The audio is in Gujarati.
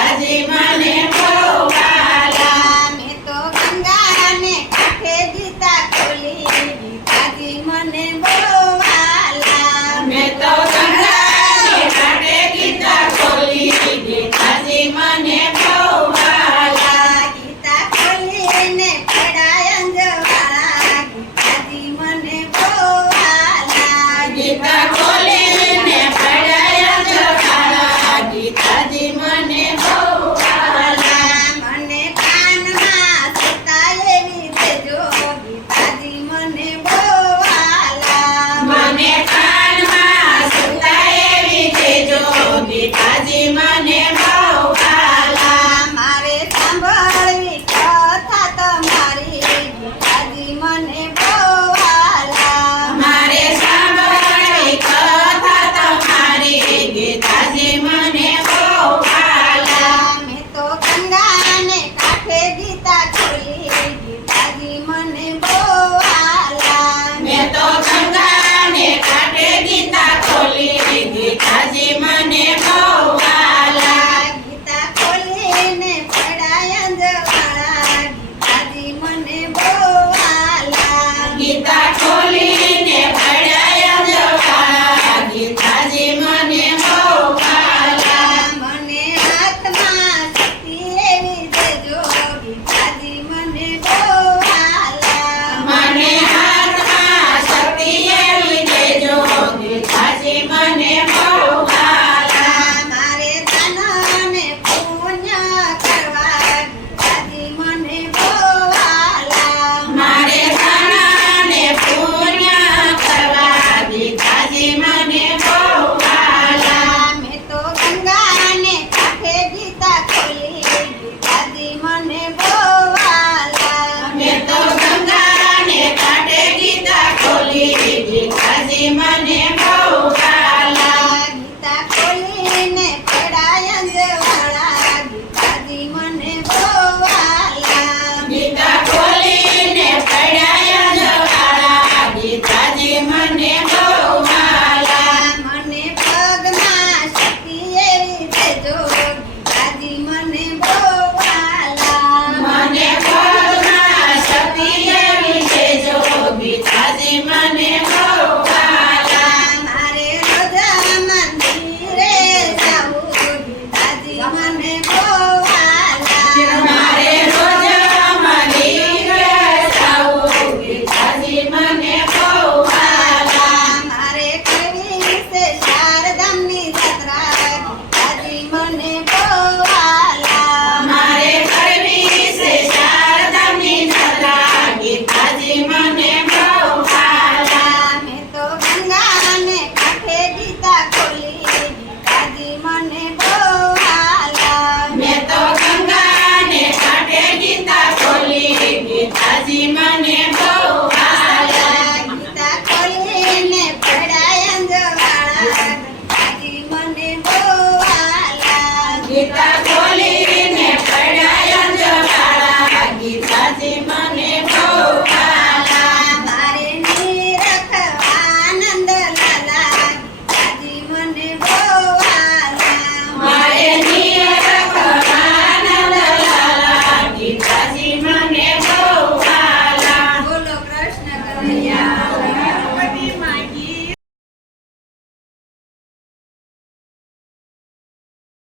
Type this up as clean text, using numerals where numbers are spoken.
ગીતાજી મને બહુ વાલા. મેં તો ગંગાને કાંઠે ગીતા ખોલી ગીતાજી મને બહુ વાલા. મેં તો ગંગાને કાંઠે ગીતા ખોલી ગીતાજી મને બહુ વાલા. ગીતા ખોલીને પડાય અંજવાળા ગીતાજી મને બહુ વાલા. ગીતા ખોલીને પડાય અંજવાળા ગીતાજી મને બહુ વાલા. મને કાનમાં સુતા એવી દેજો ગીતાજી મને બહુ વાલા. મને કાનમાં સુતા એવી દેજો ગીતાજી મને બહુ વાલા. મારે સાંભળવી કથા તમારી ગીતાજી મને બહુ વાલા. મારે સાંભળવી કથા તમારી ગીતાજી મને બહુ વાલા. મેં તો ગંગાને કાંઠે ગીતા ખોલી ગીતાજી મને બહુ વાલા. મેં તો ગંગાને કાંઠે ગીતા ખોલી ગીતાજી મને બહુ વાલા. ગીતા ખોલીને પડાય અંજવાળા ગીતાજી મને બહુ વાલા. ગીતા ખોલીને પડાય અંજવાળા ગીતાજી મને બહુ વાલા. મને હાથમાં શક્તિ એવી દેજો ગીતાજી મને બહુ વાલા. મને હાથમાં શક્તિ એવી દેજો ગીતાજી મને બહુ વાલા. મારે દાન અને પુણ્ય કરવા ગીતાજી મને બહુ વાલા. મારે દાન અને પુણ્ય કરવા ગીતાજી મને બહુ વાલા. મેં તો ગંગાને કાંઠે ગીતા ખોલી ગીતાજી મને બહુ વાલા. મેં તો ગંગાને કાંઠે ગીતા ખોલી ગીતાજી મને બહુ વાલા. ગીતા ખોલીને પડાય અંજવાળા ગીતાજી મને બહુ વાલા. ગીતા ખોલીને પડાય અંજવાળા ગીતાજી મને બહુ વાલા. મને પગમાં શક્તિ એવી દેજો ગીતાજી મને બહુ વાલા. મને પગમાં શક્તિ એવી દેજો ગીતાજી મને બહુ વાલા. મારે રોજ મંદિરે જાવું ગીતાજી મને બહુ વાલા. મારે રોજ મંદિરે જાવું ગીતાજી મને બહુ વાલા. મારે કરવી છે શારદામની યાત્રા ગીતાજી મને બહુ વાલા. મારે કરવી છે શારદાની યાત્રા ગીતાજી મને બહુ વાલા. મેં તો ગંગાને કાંઠે ગીતા ખોલી ગીતાજી મને બહુ વાલા. મેં તો ગંગાને કાંઠે ગીતા ખોલી ગીતાજી મને બહુ વાલા. ગીતા ખોલીને પડાય અંજવાળા ગીતાજી મને બહુ વાલા. ગીતા